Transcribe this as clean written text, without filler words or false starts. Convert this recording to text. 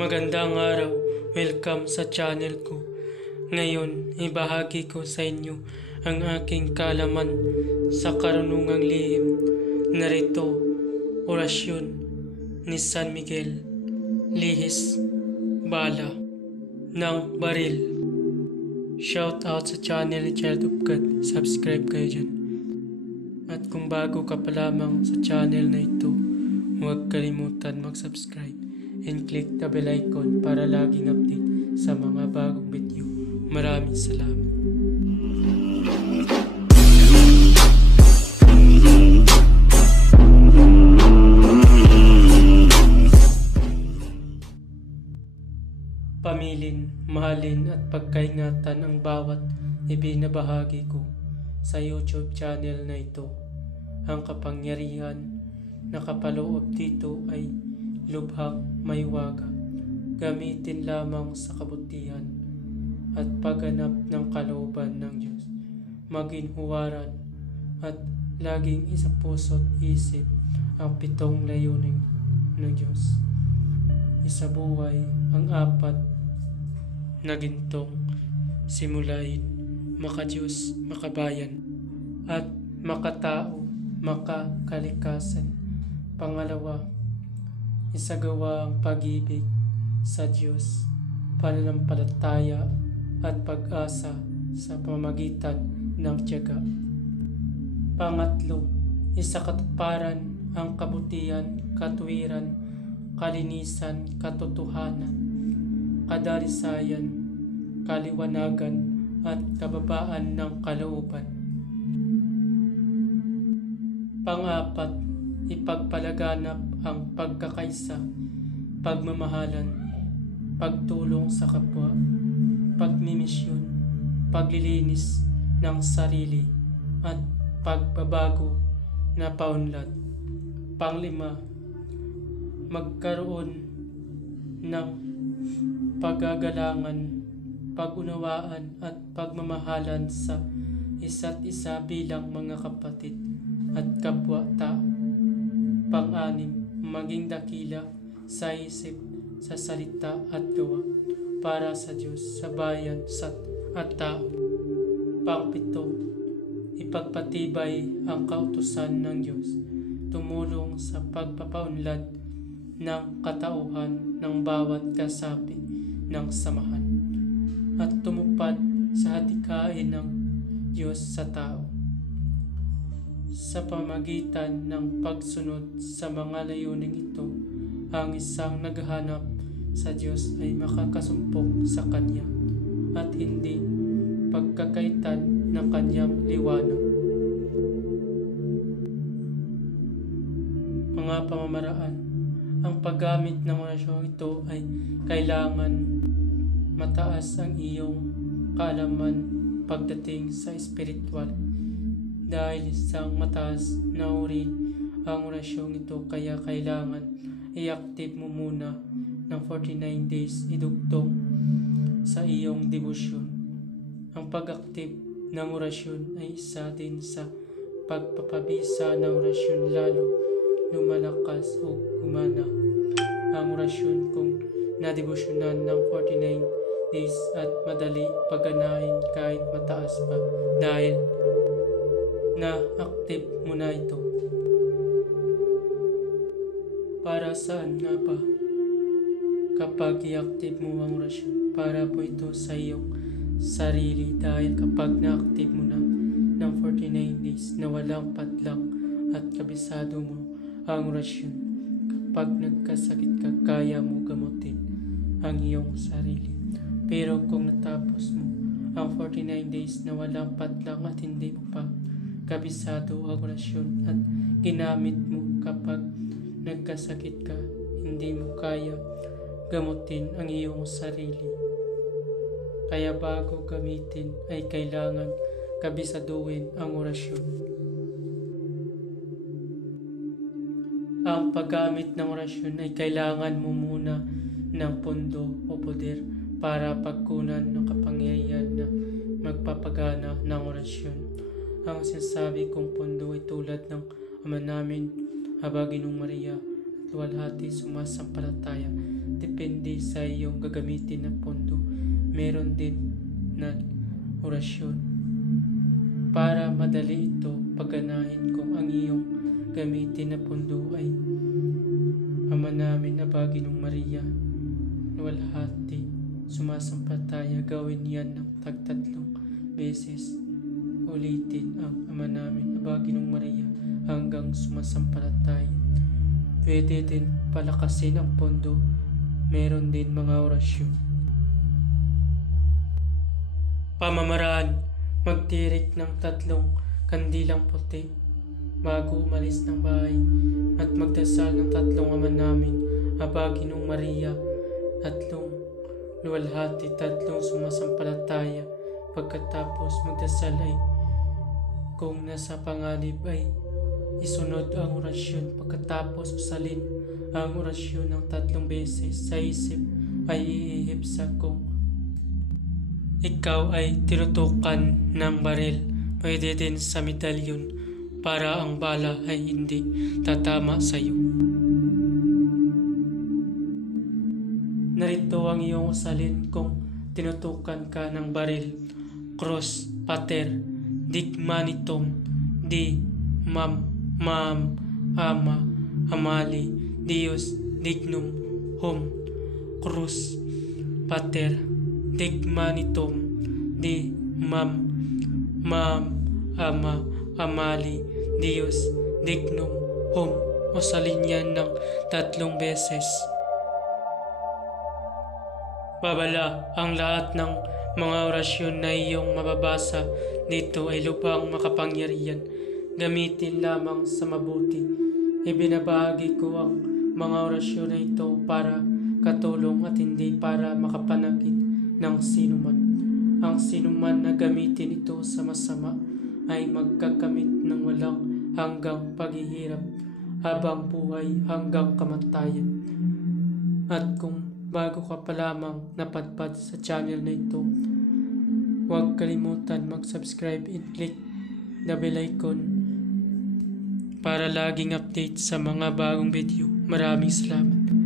Magandang araw, welcome sa channel ko. Ngayon, ibahagi ko sa inyo ang aking kaalaman sa karunungang lihim. Narito, orasyon ni San Miguel, lihis, bala, ng baril. Shout out sa channel ni Child of God, subscribe kayo dyan. At kung bago ka pa lamang sa channel na ito, huwag kalimutan mag-subscribe and click the bell icon para laging update sa mga bagong video. Maraming salamat. Pamilin, mahalin at pagkaingatan ang bawat ibinabahagi ko sa YouTube channel na ito. Ang kapangyarihan na kapaloob dito ay lubhang may waga. Gamitin lamang sa kabutihan at pagganap ng kalooban ng Diyos. Maging huwaran at laging isa puso't isip ang 7 layunin ng Diyos. Isabuhay ang 4 na gintong simulain, makadiyos, makabayan, at makatao, makakalikasan. Pangalawa, isagawa ang pag-ibig sa Diyos, pananampalataya at pag-asa sa pamamagitan ng tiyaga. Pangatlo, isakatuparan ang kabutihan, katuwiran, kalinisan, katotohanan, kadalisayan, kaliwanagan at kababaan ng kalooban. Pang-apat, ipagpalaganap ang pagkakaisa, pagmamahalan, pagtulong sa kapwa, pagmimisyon, paglilinis ng sarili at pagbabago na paunlad. Pang-5, magkaroon ng pagagalangan, pag-unawaan at pagmamahalan sa isa't isa bilang mga kapatid at kapwa-tao. Pang-6, maging dakila sa isip, sa salita at gawa para sa Diyos, sa bayan at tao. Pang-7, ipagpatibay ang kautusan ng Diyos, tumulong sa pagpapaunlad ng katauhan ng bawat kasapi ng samahan, at tumupad sa hadikain ng Diyos sa tao. Sa pamagitan ng pagsunod sa mga layuning ito, ang isang naghahanap sa Diyos ay makakasumpong sa Kanya at hindi pagkakaitan ng Kanyang liwanag. Mga pamamaraan. Ang paggamit ng orasyong ito ay kailangan mataas ang iyong kaalaman pagdating sa spiritual. Dahil isang mataas na uri ang orasyong ito, kaya kailangan i-active mo muna ng 49 days idugtong sa iyong debosyon. Ang pag-active ng orasyon ay isa din sa pagpapabisa ng orasyon, lalo lumalakas o gumana ang orasyon kung nadebosyonan ng 49 days at madali pagganahin kahit mataas pa dahil na-active mo na ito. Para saan nga ba kapag i-active mo ang orasyon? Para po ito sa iyong sarili, dahil kapag na-active mo na ng 49 days na walang patlang at kabisado mo ang orasyon, kapag nagkasakit ka, kaya mo gamutin ang iyong sarili. Pero kung natapos mo ang 49 days na walang patlang at hindi mo pa kabisado ang orasyon at ginamit mo kapag nagkasakit ka, hindi mo kaya gamutin ang iyong sarili. Kaya bago gamitin ay kailangan kabisaduhin ang orasyon. Ang paggamit ng orasyon ay kailangan mo muna ng pondo o poder para pagkunan ng kapangyarihan na magpapagana ng orasyon. Ang sinasabi kong pondo ay tulad ng Ama namin, Aba Ginong Maria, luwalhati sumasampalataya. Depende sa iyong gagamitin na pondo. Meron din na orasyon. Para madali ito pagganahin kung ang iyong gamitin na pondo ay Ama namin na Baginong Maria, luwalhati sumasampalataya, gawin yan ng tagtatlong beses. Ulitin ang Ama namin na Baginong Maria hanggang sumasampalataya. Pwede din palakasin ang pondo. Meron din mga orasyon. Pamamaraan: magtirik ng 3 kandilang puti bago umalis ng bahay at magdasal ng 3 Ama namin na Baginong Maria, 3 luwalhati, 3 sumasampalataya. Pagkatapos magdasal ay kung nasa panganib ay isunod ang orasyon. Pagkatapos usalin ang orasyon ng 3 beses. Sa isip ay iihipsa kung ikaw ay tinutukan ng baril. Pwede din sa medalyon para ang bala ay hindi tatama sa iyo. Narito ang iyong usalin kung tinutukan ka ng baril. Cross pater digmanitum di mam ama amali Dios dignum hum. Cruz pater digmanitum di mam ama amali Dios dignum hum. Usalin yan ng 3 beses. Babala: ang lahat ng mga orasyon na iyong mababasa dito ay lubhang makapangyarihan. Gamitin lamang sa mabuti. Ibinabahagi ko ang mga orasyon na ito para katulong at hindi para makapanakit ng sinuman. Ang sinuman na gamitin ito sa masama ay magkakamit ng walang hanggang paghihirap habang buhay hanggang kamatayan. At kung bago ka pa lamang napadpad sa channel na ito, huwag kalimutan mag-subscribe and click the bell icon para laging update sa mga bagong video. Maraming salamat.